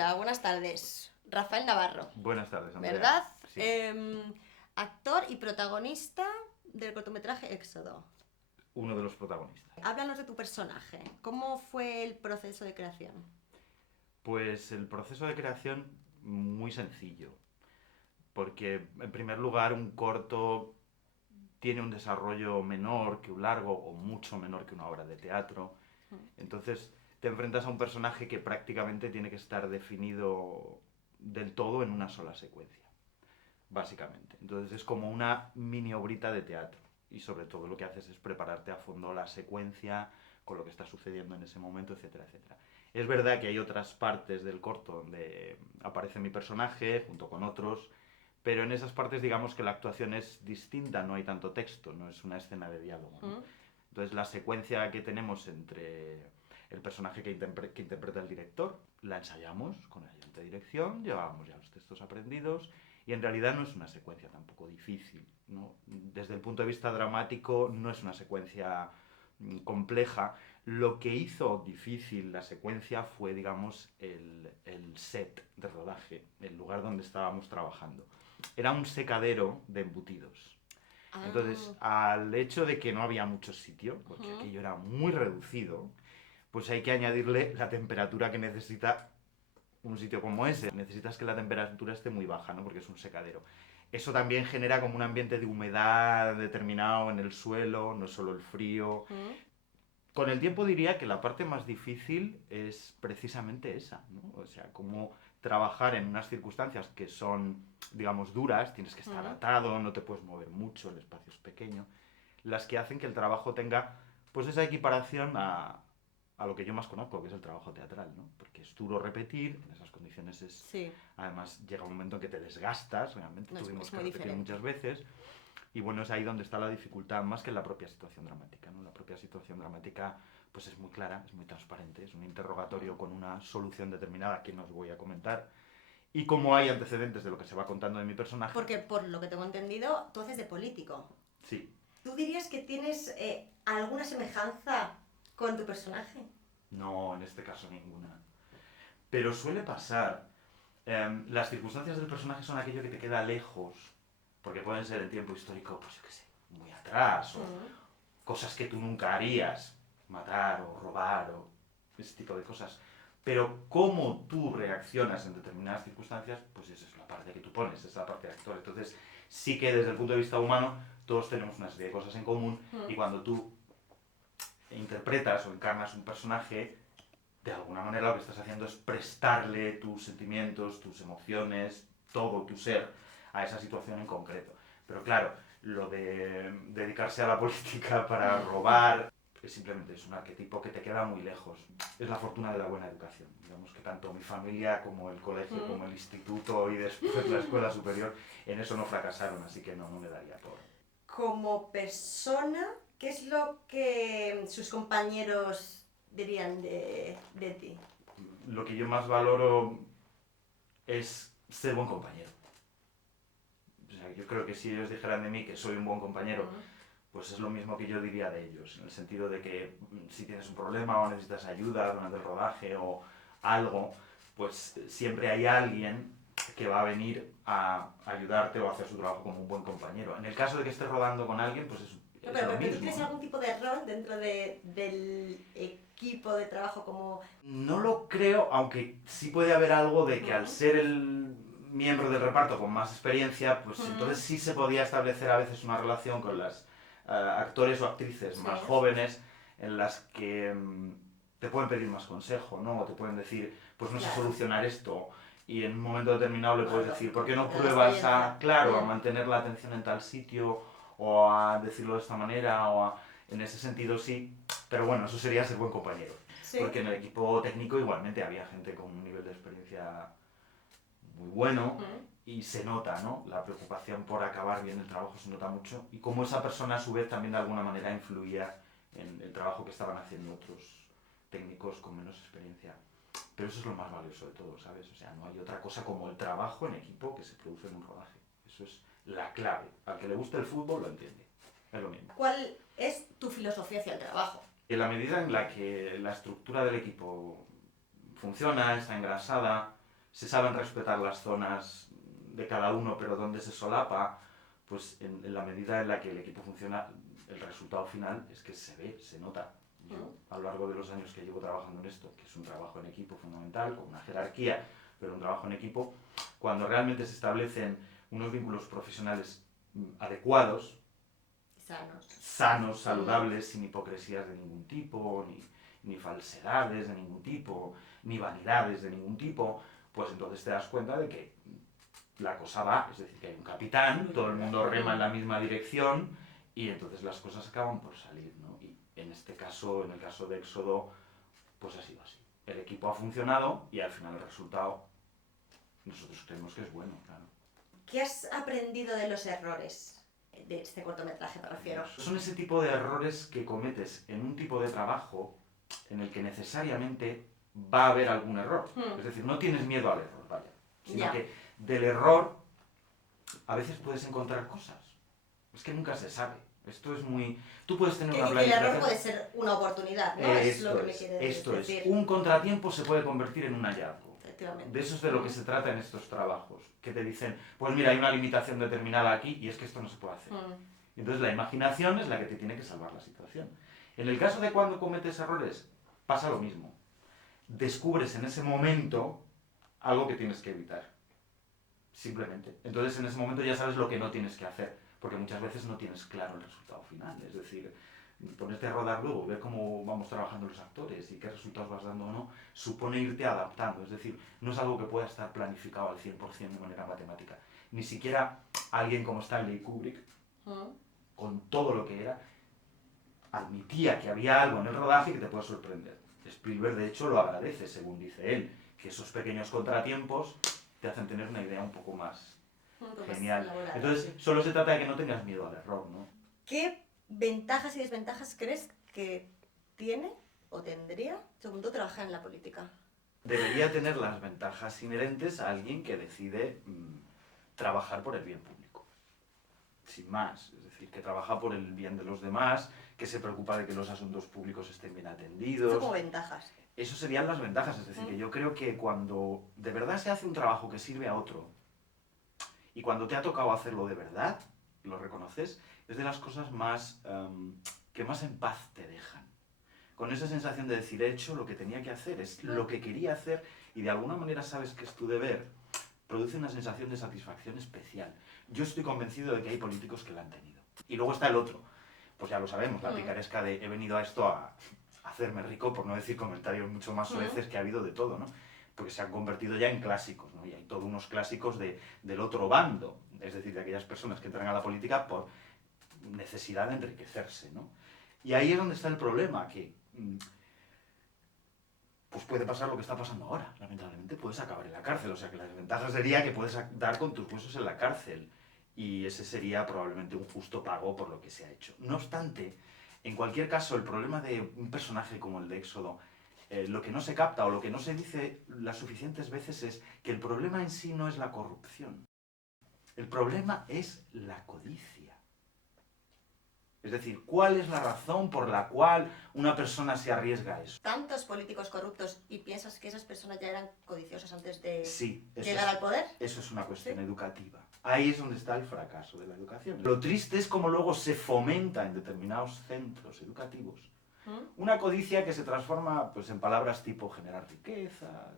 Hola, buenas tardes. Rafael Navarro, Buenas tardes, Andrea. ¿verdad? Sí, Actor y protagonista del cortometraje Éxodo. uno de los protagonistas. Háblanos de tu personaje. ¿Cómo fue el proceso de creación? Pues el proceso de creación muy sencillo, porque en primer lugar un corto tiene un desarrollo menor que un largo o mucho menor que una obra de teatro. Entonces te enfrentas a un personaje que prácticamente tiene que estar definido del todo en una sola secuencia, básicamente. Entonces es como una mini obrita de teatro y sobre todo lo que haces es prepararte a fondo la secuencia con lo que está sucediendo en ese momento, etcétera, etcétera. Es verdad que hay otras partes del corto donde aparece mi personaje junto con otros, pero en esas partes digamos que la actuación es distinta, no hay tanto texto, no es una escena de diálogo, ¿no? Entonces la secuencia que tenemos entre el personaje que interpreta el director, la ensayamos con el ayudante de dirección, llevábamos ya los textos aprendidos y en realidad no es una secuencia tampoco difícil, ¿no? Desde el punto de vista dramático no es una secuencia compleja. Lo que hizo difícil la secuencia fue, digamos, el set de rodaje, el lugar donde estábamos trabajando. Era un secadero de embutidos. Entonces, al hecho de que no había mucho sitio, porque aquello era muy reducido, pues hay que añadirle la temperatura que necesita un sitio como ese. Necesitas que la temperatura esté muy baja, ¿no? Porque es un secadero. Eso también genera como un ambiente de humedad determinado en el suelo, no solo el frío. Con el tiempo diría que la parte más difícil es precisamente esa, ¿no? O sea, cómo trabajar en unas circunstancias que son, digamos, duras, tienes que estar atado, no te puedes mover mucho, el espacio es pequeño, las que hacen que el trabajo tenga, pues esa equiparación a lo que yo más conozco, que es el trabajo teatral, ¿no? Porque es duro repetir, en esas condiciones es... Sí. Además llega un momento en que te desgastas, realmente No, tuvimos es que muy repetir diferente. muchas veces, y bueno, es ahí donde está la dificultad, más que en la propia situación dramática, ¿no? La propia situación dramática pues es muy clara, es muy transparente, es un interrogatorio con una solución determinada que no os voy a comentar. Y como hay antecedentes de lo que se va contando de mi personaje... Porque por lo que tengo entendido, tú haces de político. Sí. ¿Tú dirías que tienes alguna semejanza con tu personaje? No, en este caso ninguna. Pero suele pasar. Las circunstancias del personaje son aquello que te queda lejos, porque pueden ser en tiempo histórico, pues yo qué sé, muy atrás, o cosas que tú nunca harías, matar o robar o ese tipo de cosas. Pero cómo tú reaccionas en determinadas circunstancias, pues esa es la parte que tú pones, esa es la parte de actor. Entonces, sí que desde el punto de vista humano, todos tenemos una serie de cosas en común, y cuando tú interpretas o encarnas un personaje, de alguna manera lo que estás haciendo es prestarle tus sentimientos, tus emociones, todo tu ser a esa situación en concreto. Pero claro, lo de dedicarse a la política para robar simplemente es un arquetipo que te queda muy lejos. Es la fortuna de la buena educación. Digamos que tanto mi familia como el colegio, como el instituto y después la escuela superior, en eso no fracasaron, así que no me daría por... Como persona, ¿qué es lo que sus compañeros dirían de ti? Lo que yo más valoro es ser buen compañero. O sea, yo creo que si ellos dijeran de mí que soy un buen compañero, pues es lo mismo que yo diría de ellos, en el sentido de que si tienes un problema o necesitas ayuda durante el rodaje o algo, pues siempre hay alguien que va a venir a ayudarte o a hacer su trabajo como un buen compañero. En el caso de que estés rodando con alguien, pues es No, lo pero tú mismo, tienes ¿no? algún tipo de rol dentro del equipo de trabajo como... No lo creo, aunque sí puede haber algo de que al ser el miembro del reparto con más experiencia, pues entonces sí se podía establecer a veces una relación con las actores o actrices Sí. más jóvenes en las que te pueden pedir más consejo, ¿no? O te pueden decir, pues no sé Claro. solucionar esto. Y en un momento determinado le puedes decir, ¿por qué no Porque la pruebas experiencia. a, claro, a mantener la atención en tal sitio? O a decirlo de esta manera, o a... En ese sentido sí, pero bueno, eso sería ser buen compañero. Sí. Porque en el equipo técnico igualmente había gente con un nivel de experiencia muy bueno y se nota, ¿no? La preocupación por acabar bien el trabajo se nota mucho y cómo esa persona a su vez también de alguna manera influía en el trabajo que estaban haciendo otros técnicos con menos experiencia. Pero eso es lo más valioso de todo, ¿sabes? O sea, no hay otra cosa como el trabajo en equipo que se produce en un rodaje. Eso es la clave. Al que le guste el fútbol lo entiende. Es lo mismo. ¿Cuál es tu filosofía hacia el trabajo? En la medida en la que la estructura del equipo funciona, está engrasada, se saben respetar las zonas de cada uno, pero donde se solapa, pues en la medida en la que el equipo funciona, el resultado final es que se ve, se nota. Yo, a lo largo de los años que llevo trabajando en esto, que es un trabajo en equipo fundamental, con una jerarquía, pero un trabajo en equipo, cuando realmente se establecen unos vínculos profesionales adecuados, sanos, saludables, sin hipocresías de ningún tipo, ni falsedades de ningún tipo, ni vanidades de ningún tipo, pues entonces te das cuenta de que la cosa va, es decir, que hay un capitán, todo el mundo rema en la misma dirección y entonces las cosas acaban por salir, ¿no? Y en este caso, en el caso de Éxodo, pues ha sido así. El equipo ha funcionado y al final el resultado nosotros creemos que es bueno, claro. ¿Qué has aprendido de los errores de este cortometraje, me refiero? Son ese tipo de errores que cometes en un tipo de trabajo en el que necesariamente va a haber algún error. Es decir, no tienes miedo al error, vaya. Sino que del error a veces puedes encontrar cosas. Es que nunca se sabe. Esto es muy... Tú puedes tener una planificación... El error puede ser una oportunidad, ¿no? Es lo que me quiere decir. Esto es. Un contratiempo se puede convertir en un hallazgo. De eso es de lo que se trata en estos trabajos. Que te dicen, pues mira, hay una limitación determinada aquí y es que esto no se puede hacer. Entonces la imaginación es la que te tiene que salvar la situación. En el caso de cuando cometes errores, pasa lo mismo. Descubres en ese momento algo que tienes que evitar. Simplemente. Entonces en ese momento ya sabes lo que no tienes que hacer, porque muchas veces no tienes claro el resultado final. Es decir, ponerte a rodar luego, ver cómo vamos trabajando los actores y qué resultados vas dando o no, supone irte adaptando. Es decir, no es algo que pueda estar planificado al 100% de manera matemática. Ni siquiera alguien como Stanley Kubrick, con todo lo que era, admitía que había algo en el rodaje que te puede sorprender. Spielberg, de hecho, lo agradece, según dice él, que esos pequeños contratiempos te hacen tener una idea un poco más genial. Entonces, solo se trata de que no tengas miedo al error, ¿no? ¿Qué ventajas y desventajas crees que tiene o tendría, según tú, trabajar en la política? Debería tener las ventajas inherentes a alguien que decide trabajar por el bien público. Sin más. Es decir, que trabaja por el bien de los demás, que se preocupa de que los asuntos públicos estén bien atendidos. Eso como ventajas. Eso serían las ventajas. Es decir, que yo creo que cuando de verdad se hace un trabajo que sirve a otro, y cuando te ha tocado hacerlo de verdad, lo reconoces, es de las cosas más que más en paz te dejan. Con esa sensación de decir, he hecho lo que tenía que hacer, es lo que quería hacer, y de alguna manera sabes que es tu deber, produce una sensación de satisfacción especial. Yo estoy convencido de que hay políticos que la han tenido. Y luego está el otro, pues ya lo sabemos, la picaresca de he venido a esto a hacerme rico, por no decir comentarios mucho más soeces que ha habido de todo, ¿no? Porque se han convertido ya en clásicos, ¿no? Y hay todos unos clásicos del otro bando, es decir, de aquellas personas que entran a la política por necesidad de enriquecerse, ¿no? Y ahí es donde está el problema, que pues puede pasar lo que está pasando ahora. Lamentablemente puedes acabar en la cárcel, o sea que la desventaja sería que puedes dar con tus huesos en la cárcel, y ese sería probablemente un justo pago por lo que se ha hecho. No obstante, en cualquier caso, el problema de un personaje como el de Éxodo, lo que no se capta o lo que no se dice las suficientes veces es que el problema en sí no es la corrupción. El problema es la codicia. Es decir, ¿cuál es la razón por la cual una persona se arriesga a eso? ¿Tantos políticos corruptos y piensas que esas personas ya eran codiciosas antes de llegar al poder? Eso es una cuestión educativa. Ahí es donde está el fracaso de la educación. Lo triste es cómo luego se fomenta en determinados centros educativos una codicia que se transforma pues, en palabras tipo generar riqueza,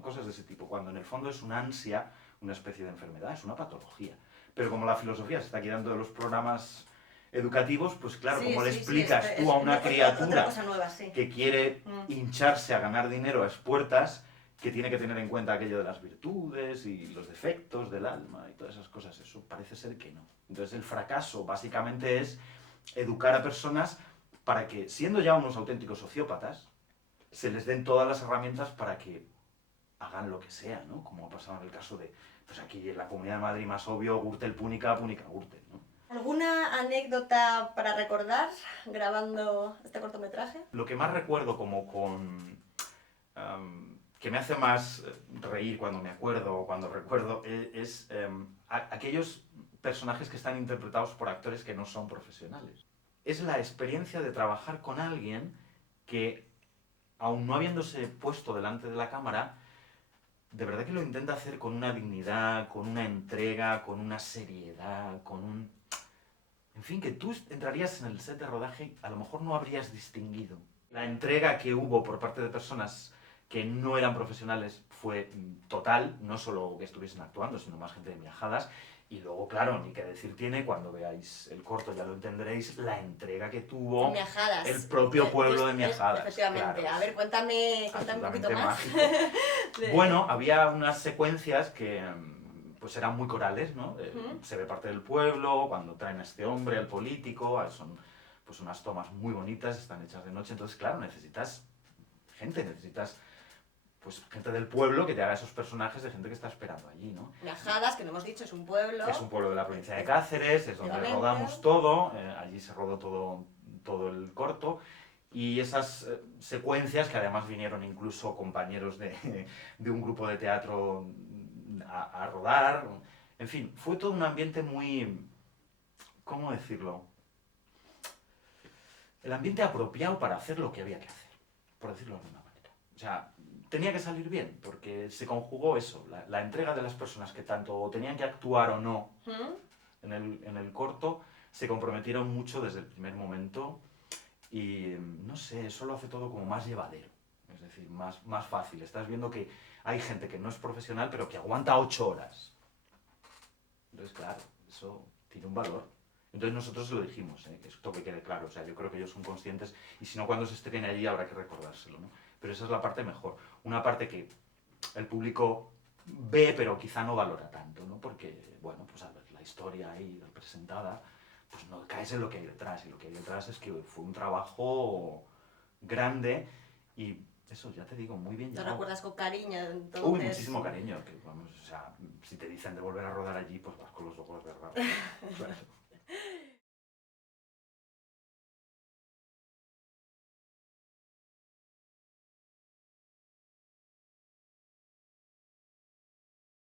cosas de ese tipo, cuando en el fondo es una ansia, una especie de enfermedad, es una patología. Pero como la filosofía se está quitando de los programas educativos, pues claro, ¿cómo le explicas tú a una criatura que quiere hincharse a ganar dinero a expuertas, que tiene que tener en cuenta aquello de las virtudes y los defectos del alma y todas esas cosas? Eso parece ser que no. Entonces el fracaso básicamente es educar a personas para que, siendo ya unos auténticos sociópatas, se les den todas las herramientas para que hagan lo que sea, ¿no? Como ha pasado en el caso de, pues aquí en la Comunidad de Madrid más obvio, Gürtel Púnica, Púnica Gürtel, ¿no? ¿Alguna anécdota para recordar grabando este cortometraje? Lo que más recuerdo como que me hace más reír cuando me acuerdo o cuando recuerdo es aquellos personajes que están interpretados por actores que no son profesionales. Es la experiencia de trabajar con alguien que, aun no habiéndose puesto delante de la cámara, de verdad que lo intenta hacer con una dignidad, con una entrega, con una seriedad, con un... En fin, que tú entrarías en el set de rodaje y a lo mejor no habrías distinguido. La entrega que hubo por parte de personas que no eran profesionales fue total, no solo que estuviesen actuando, sino más gente de Miajadas. Y luego, claro, ni que decir tiene, cuando veáis el corto ya lo entenderéis, la entrega que tuvo Miajadas. el propio pueblo de Miajadas. Efectivamente. Claro, A ver, cuéntame un poquito más. Mágico. Bueno, había unas secuencias que pues eran muy corales, ¿no? Se ve parte del pueblo, cuando traen a este hombre, al político, son pues unas tomas muy bonitas, están hechas de noche, entonces claro, necesitas pues gente del pueblo que te haga esos personajes de gente que está esperando allí, ¿no? Miajadas, que no hemos dicho, es un pueblo. Es un pueblo de la provincia de Cáceres, es donde rodamos todo, allí se rodó todo el corto. Y esas secuencias, que además vinieron incluso compañeros de un grupo de teatro a rodar, en fin, fue todo un ambiente muy, ¿cómo decirlo? El ambiente apropiado para hacer lo que había que hacer, por decirlo de alguna manera. O sea, tenía que salir bien, porque se conjugó eso, la entrega de las personas que tanto tenían que actuar o no en el corto, se comprometieron mucho desde el primer momento. Y no sé, eso lo hace todo como más llevadero, es decir, más fácil. Estás viendo que hay gente que no es profesional, pero que aguanta 8 horas. Entonces, claro, eso tiene un valor. Entonces nosotros lo dijimos, que esto que quede claro. O sea, yo creo que ellos son conscientes, y si no, cuando se estrene allí habrá que recordárselo, ¿no? Pero esa es la parte mejor. Una parte que el público ve, pero quizá no valora tanto, ¿no? Porque, bueno, pues a ver, la historia ahí representada, pues no caes en lo que hay detrás, y lo que hay detrás es que fue un trabajo grande y eso, ya te digo, muy bien ¿Lo llevado. recuerdas con cariño? Entonces... Uy, muchísimo cariño, que vamos, o sea, si te dicen de volver a rodar allí, pues vas con los ojos cerrados. Claro.